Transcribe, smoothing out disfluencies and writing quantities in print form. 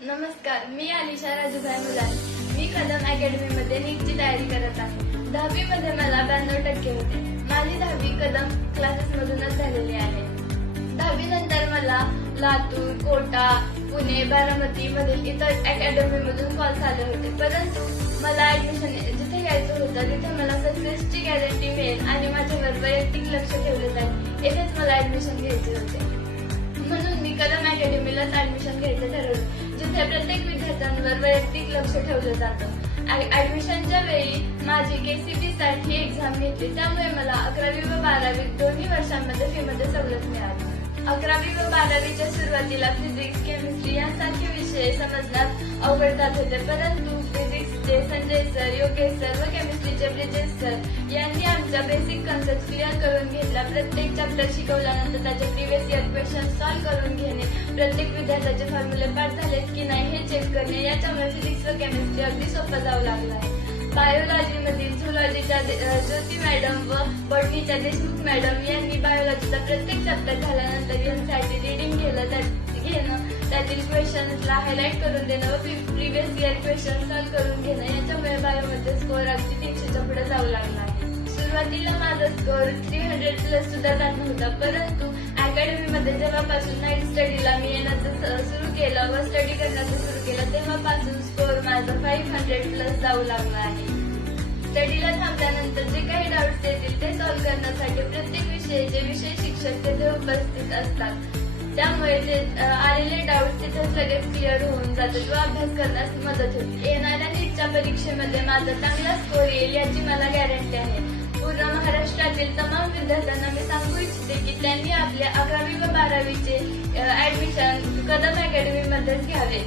नमस्कार, मी अलिशा राजूभाई मुलानी. मी कदम अकॅडमी मध्ये नीटची तयारी करत आहे. 10वी मध्ये मला 92% होते. माझी 10वी कदम क्लासेस मधूनच झालेली आहे. 10वी नंतर मला लातूर, कोटा, पुणे, बारामती मधील इतर अकॅडमी मधून कॉल्स आले होते, परंतु मला ऍडमिशन जिथे घ्यायचं होतं तिथे मला सक्सेसची गॅरंटी मिळेल आणि माझ्यावर वैयक्तिक लक्ष ठेवले जाईल येथेच मला ऍडमिशन घ्यायचे होते. म्हणून मी कदम अकॅडमीलाच ऍडमिशन घ्यायचं ठरवलं, जिथे प्रत्येक विद्यार्थ्यांवर वैयक्तिक लक्ष ठेवलं जातं. ऍडमिशनच्या वेळी माझी KCT साठी एक्झाम घेतली, त्यामुळे मला 11वी व 12वी दोन्ही वर्षांमध्ये फी मध्ये सवलत मिळाली. 11वी व 12वीच्या सुरुवातीला फिजिक्स, केमिस्ट्री यांसारखे विषय समजण्यात अवघड जात होते, परंतु फिजिक्सचे संजय सर, योगेश सर व केमिस्ट्रीचे ब्रिजेश सर यांनी आमच्या बेसिक कन्सेप्ट क्लिअर करून घेतला. प्रत्येक चॅप्टर शिकवल्यानंतर त्याचे प्रिव्हियस इयर क्वेश्चन सॉल्व्ह करून घेणे, प्रत्येक विद्यार्थ्याचे फॉर्म्युले पाठ झालेत की नाही हे चेक करणे, याच्यामुळे फिजिक्स व केमिस्ट्री अगदी सोपं जाऊ लागलं आहे. बायोलॉजी मधील झुलॉजीच्या ज्योती मॅडम व बॉटनीच्या देशमुख मॅडम यांनी बायोलॉजीचा प्रत्येक चॅप्टर झाल्यानंतर यांसाठी रीडिंग घेणं, त्यातील क्वेश्चन्सला हायलाइट करून देणं व प्रिव्हियस इयर क्वेश्चन सॉल्व्ह करून घेणं, याच्यामुळे बायोमध्ये स्कोअर अगदी 300च्या पुढे जाऊ लागला आहे. सुरुवातीला माझा स्कोअर 300+ सुद्धा जात नव्हता, परंतु अकॅडमीमध्ये जेव्हापासून नाईट स्टडीला मी येण्याचं सुरू केलं व स्टडी करण्याचं सुरू केलं, तेव्हापासून स्कोअर माझा 500+ जाऊ लागला आहे. स्टडीला थांबल्यानंतर जे काही डाऊट्स येतील ते सॉल्व्ह करण्यासाठी प्रत्येक विषयाचे विषय शिक्षक तिथे उपस्थित असतात, त्यामुळे ते आलेले डाऊट्स तिथेच लगेच क्लिअर होऊन जातात व अभ्यास करण्यास मदत होते. येणाऱ्या नीटच्या परीक्षेमध्ये माझा चांगला स्कोअर येईल याची मला गॅरंटी आहे. पूर्ण महाराष्ट्रातील तमाम विद्यार्थ्यांना मी सांगू इच्छिते की त्यांनी आपल्या 11वी व 12वीचे ऍडमिशन कदम अकॅडमी मध्येच घ्यावे.